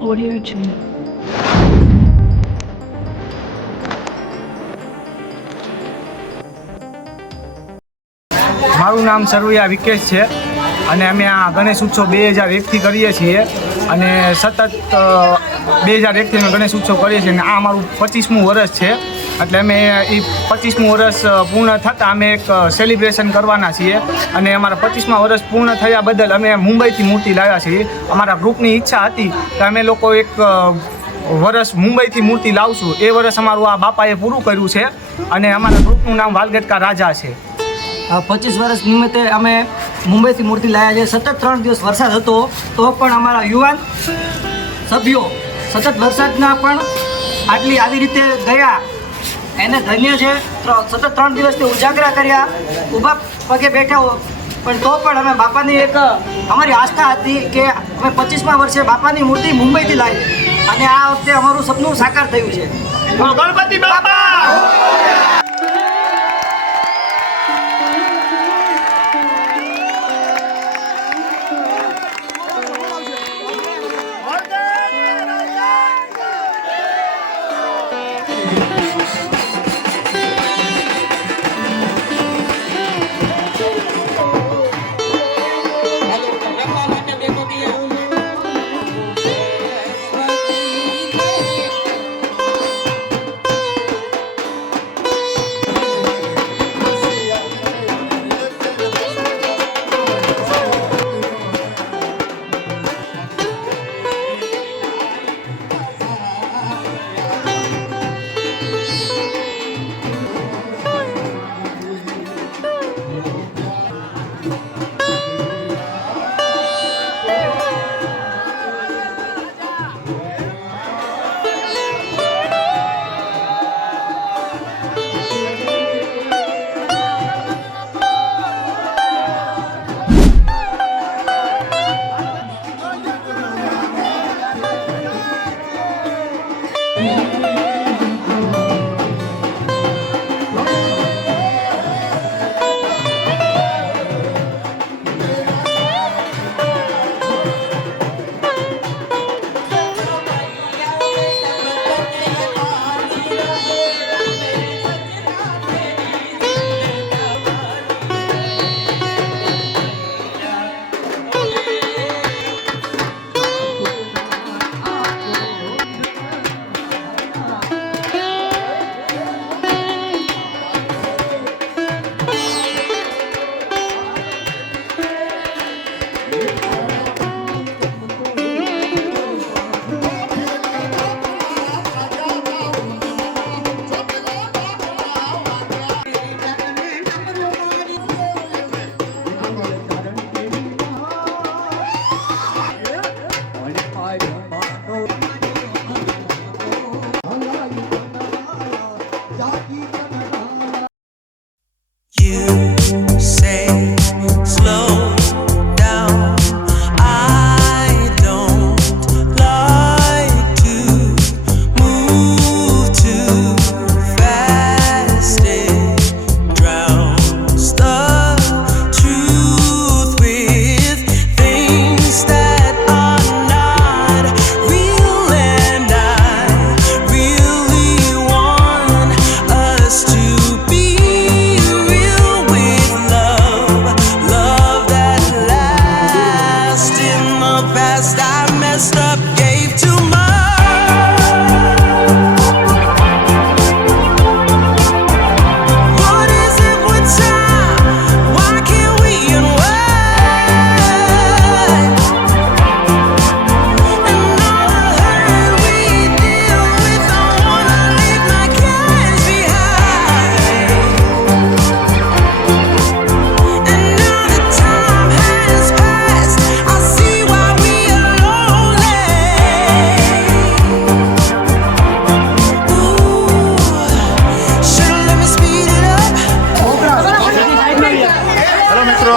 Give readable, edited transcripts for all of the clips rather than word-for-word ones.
Audio Jungle. મારું નામ સરવૈયા વિકેશ છે અને અમે આ ગણેશ ઉત્સવ 2001થી કરીએ છીએ અને સતત 2001થી અમે ગણેશ ઉત્સવ કરીએ છીએ અને આ અમારું 25મું વર્ષ છે. એટલે અમે એ 25મું વર્ષ પૂર્ણ થતાં અમે એક સેલિબ્રેશન કરવાના છીએ અને અમારા 25મા વર્ષ પૂર્ણ થયા બદલ અમે મુંબઈથી મૂર્તિ લાવ્યા છીએ. અમારા ગ્રુપની ઈચ્છા હતી કે અમે લોકો એક વર્ષ મુંબઈથી મૂર્તિ લાવશું. એ વર્ષ અમારું આ બાપાએ પૂરું કર્યું છે અને અમારા ગ્રુપનું નામ વાલગટકા રાજા છે. 25 વર્ષ નિમિત્તે અમે મુંબઈથી મૂર્તિ લાવ્યા છે. સતત 3 દિવસ વરસાદ હતો તો પણ અમારા યુવાન સભ્યો સતત વરસાદના પણ આવી રીતે ગયા એને ધન્ય છે. સતત 3 દિવસથી ઉજાગરા કર્યા, ઊભા પગે બેઠા, પણ તો પણ અમે બાપાની એક અમારી આસ્થા હતી કે અમે 25મા વર્ષે બાપાની મૂર્તિ મુંબઈથી લાવી અને આ વખતે અમારું સપનું સાકાર થયું છે. ગણપતિ બાપા!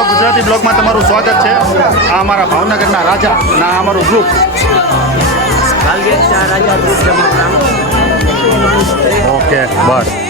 ગુજરાતી બ્લોગમાં તમારું સ્વાગત છે. આ અમારા ભાવનગરના રાજા અને આ અમારું ગ્રુપ વાલગટકા રાજા ગ્રુપ. ઓકે બસ.